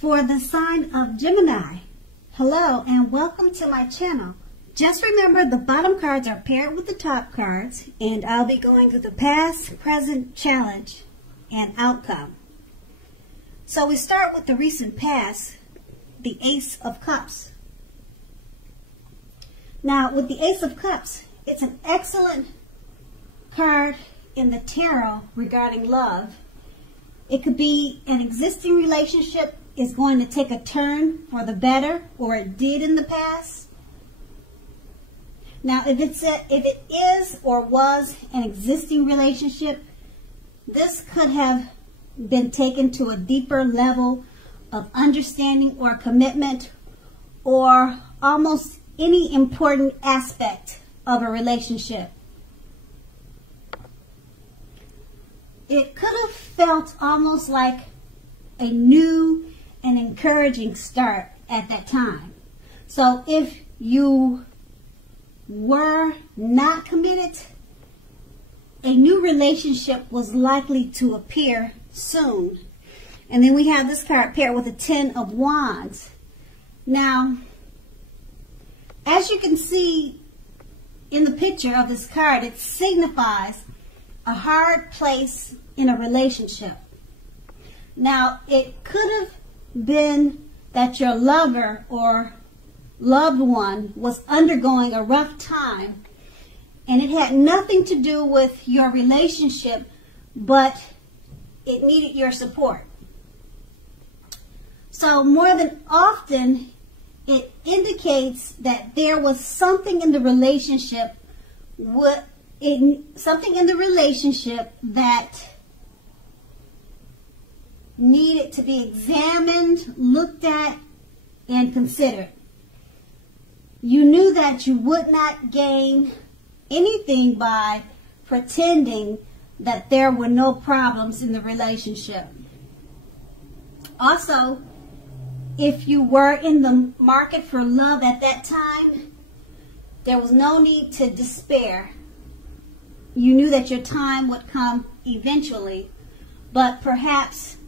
for the sign of Gemini. Hello and welcome to my channel. Just remember the bottom cards are paired with the top cards, and I'll be going through the past, present, challenge, and outcome. So we start with the recent past, the Ace of Cups. Now with the Ace of Cups, it's an excellent card in the tarot regarding love. It could be an existing relationship is going to take a turn for the better, or it did in the past. Now if it is or was an existing relationship, this could have been taken to a deeper level of understanding or commitment, or almost any important aspect of a relationship. It could have felt almost like a new and encouraging start at that time. So if you were not committed, a new relationship was likely to appear soon. And then we have this card paired with the Ten of Wands. Now, as you can see in the picture of this card, it signifies a hard place in a relationship. Now, it could have been that your lover or loved one was undergoing a rough time, and it had nothing to do with your relationship, but it needed your support. So that there was something in the relationship that needed to be examined, looked at, and considered. You knew that you would not gain anything by pretending that there were no problems in the relationship. Also, if you were in the market for love at that time, there was no need to despair. You knew that your time would come eventually, but perhaps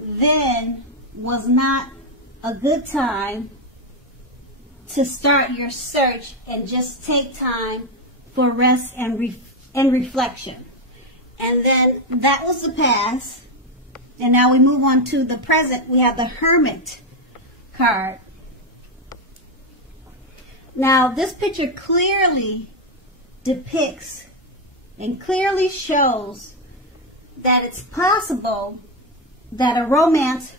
then was not a good time to start your search and just take time for rest and reflection. And then that was the past. And now we move on to the present. We have the Hermit card. Now this picture clearly depicts and clearly shows that it's possible that a romance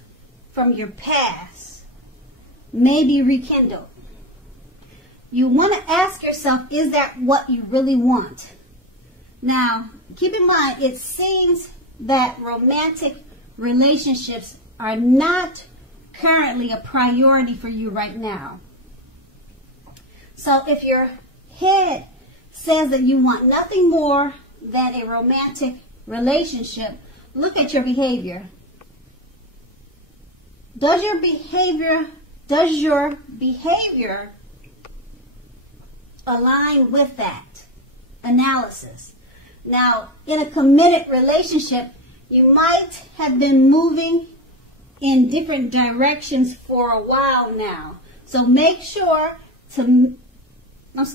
from your past may be rekindled. You want to ask yourself, is that what you really want? Now, keep in mind, it seems that romantic relationships are not currently a priority for you right now. So if your head says that you want nothing more than a romantic relationship, look at your behavior. Does your behavior align with that analysis? Now, in a committed relationship, you might have been moving in different directions for a while now. So make sure to make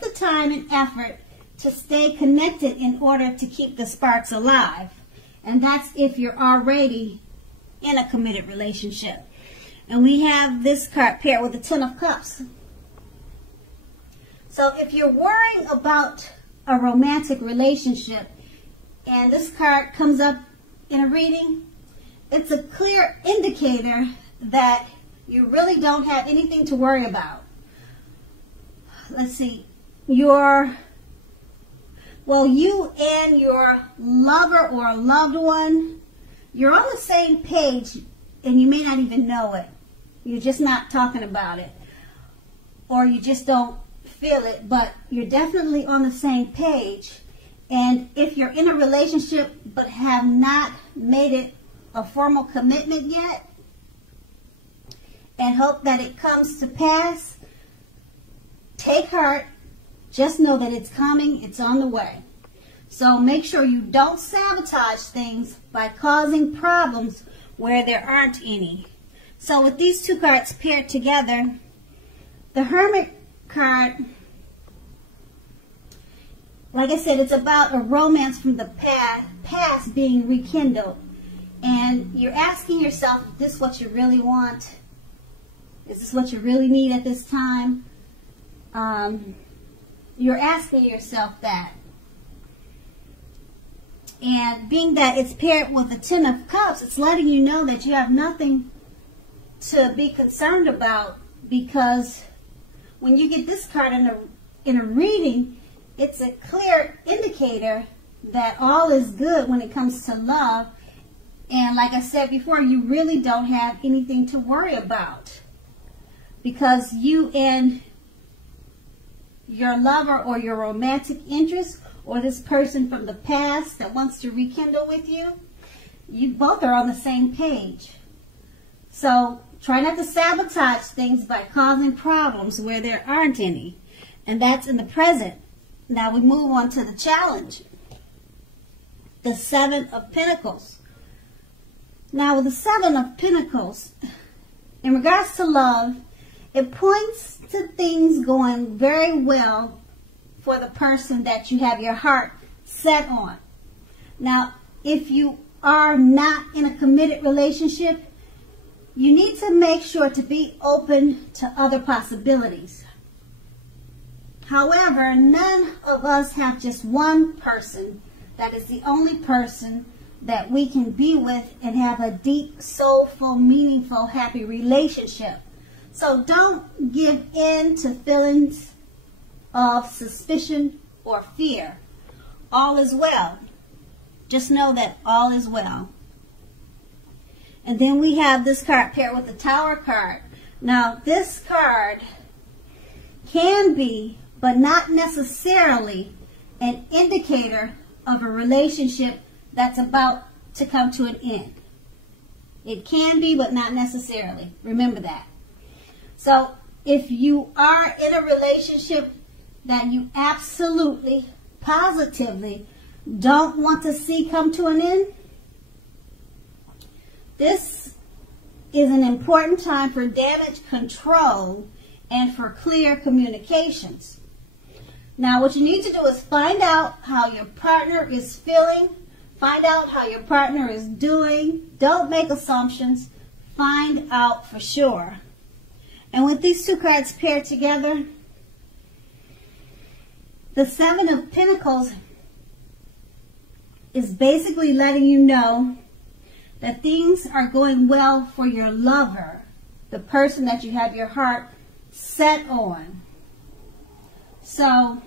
the time and effort to stay connected in order to keep the sparks alive. And that's if you're already in a committed relationship. And we have this card paired with the Ten of Cups. So if you're worrying about a romantic relationship and this card comes up in a reading, it's a clear indicator that you really don't have anything to worry about. Let's see, you and your lover or loved one, you're on the same page and you may not even know it. You're just not talking about it, or you just don't feel it, but you're definitely on the same page. And if you're in a relationship but have not made it a formal commitment yet and hope that it comes to pass, take heart. Just know that it's coming, it's on the way. So make sure you don't sabotage things by causing problems where there aren't any. So with these two cards paired together, the Hermit card, like I said, it's about a romance from the past being rekindled. And you're asking yourself, is this what you really want? Is this what you really need at this time? You're asking yourself that. And being that it's paired with the Ten of Cups, it's letting you know that you have nothing to be concerned about, because when you get this card in a reading, it's a clear indicator that all is good when it comes to love. And like I said before, you really don't have anything to worry about, because you and your lover or your romantic interest or this person from the past that wants to rekindle with you, you both are on the same page. So try not to sabotage things by causing problems where there aren't any. And that's in the present. Now we move on to the challenge. The Seven of Pentacles. Now with the Seven of Pentacles, in regards to love, it points to things going very well for the person that you have your heart set on. Now, if you are not in a committed relationship, you need to make sure to be open to other possibilities. However, none of us have just one person that is the only person that we can be with and have a deep, soulful, meaningful, happy relationship. So don't give in to feelings of suspicion or fear. All is well. Just know that all is well. And then we have this card paired with the Tower card. Now this card can be, but not necessarily, an indicator of a relationship that's about to come to an end. It can be, but not necessarily. Remember that. So if you are in a relationship that you absolutely, positively don't want to see come to an end, this is an important time for damage control and for clear communications. Now what you need to do is find out how your partner is feeling. Find out how your partner is doing. Don't make assumptions. Find out for sure. And with these two cards paired together, the Seven of Pentacles is basically letting you know that things are going well for your lover, the person that you have your heart set on. So,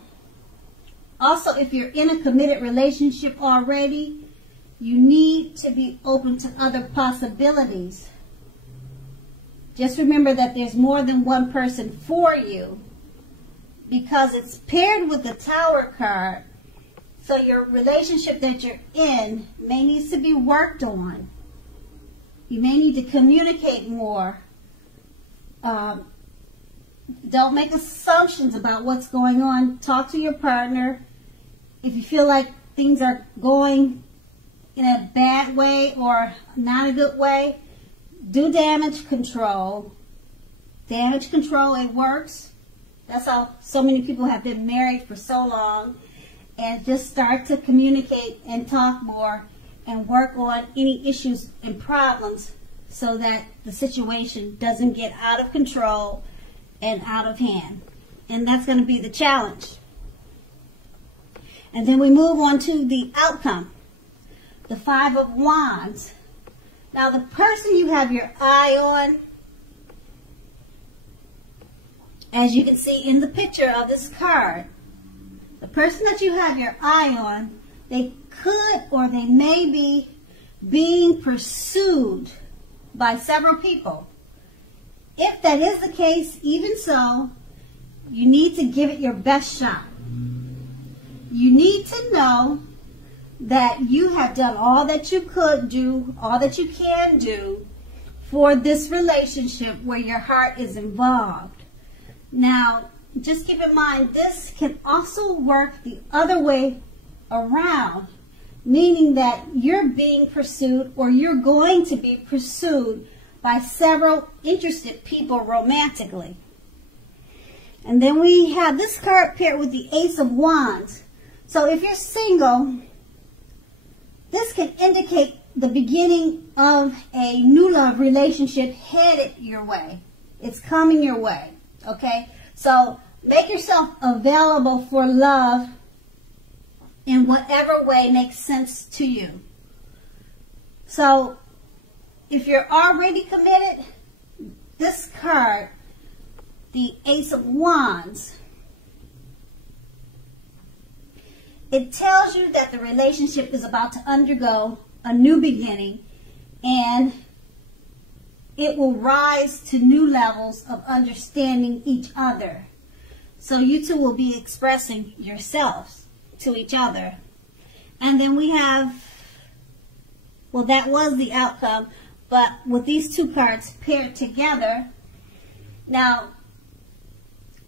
also if you're in a committed relationship already, you need to be open to other possibilities. Just remember that there's more than one person for you, because it's paired with the Tower card. So your relationship that you're in may need to be worked on. You may need to communicate more. Don't make assumptions about what's going on. Talk to your partner. If you feel like things are going in a bad way or not a good way, do damage control. Damage control, it works. That's how so many people have been married for so long. And just start to communicate and talk more and work on any issues and problems so that the situation doesn't get out of control and out of hand. And that's going to be the challenge. And then we move on to the outcome. The Five of Wands. Now the person you have your eye on, as you can see in the picture of this card, the person that you have your eye on, they could or they may be being pursued by several people. If that is the case, even so, you need to give it your best shot. You need to know that you have done all that you could do, all that you can do for this relationship where your heart is involved. Now, just keep in mind, this can also work the other way around. meaning that you're being pursued or you're going to be pursued by several interested people romantically. And then we have this card paired with the Ace of Wands. So if you're single, this can indicate the beginning of a new love relationship headed your way. It's coming your way, okay? So make yourself available for love in whatever way makes sense to you. So if you're already committed, this card, the Ace of Wands, it tells you that the relationship is about to undergo a new beginning, and it will rise to new levels of understanding each other. So you two will be expressing yourselves to each other. And then we have, well, that was the outcome, but with these two cards paired together, now,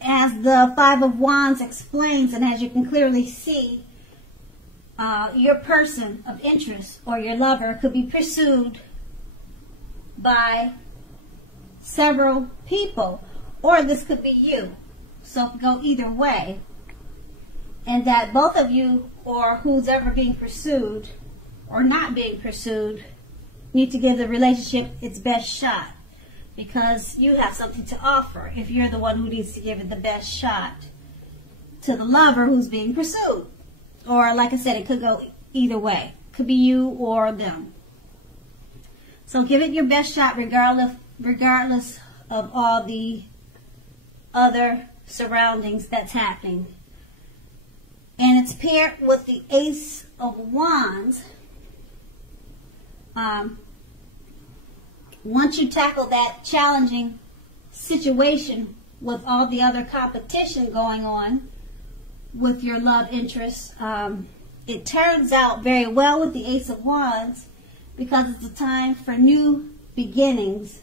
as the Five of Wands explains, and as you can clearly see, your person of interest or your lover could be pursued by several people, or this could be you. So it could go either way. And that both of you, or who's ever being pursued or not being pursued, need to give the relationship its best shot, because you have something to offer if you're the one who needs to give it the best shot to the lover who's being pursued. Or, like I said, it could go either way. Could be you or them. So give it your best shot regardless of all the other surroundings that's happening. And it's paired with the Ace of Wands. Once you tackle that challenging situation with all the other competition going on with your love interest, it turns out very well with the Ace of Wands, because it's a time for new beginnings.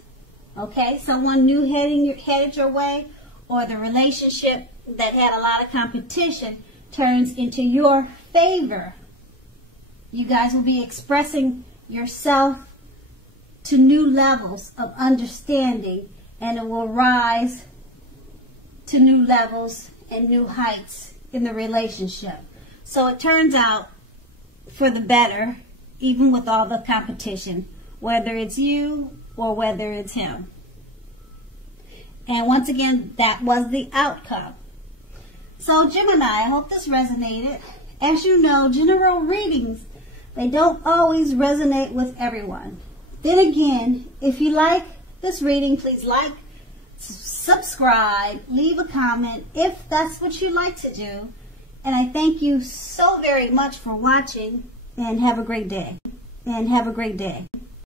Okay, someone new headed your way, or the relationship that had a lot of competition turns into your favor. You guys will be expressing yourself to new levels of understanding, and it will rise to new levels and new heights in the relationship. So it turns out for the better, even with all the competition, whether it's you or whether it's him. And once again, that was the outcome. So Gemini, I hope this resonated. As you know, general readings, they don't always resonate with everyone. Then again, if you like this reading, please like, subscribe, leave a comment if that's what you like to do. And I thank you so very much for watching, and have a great day.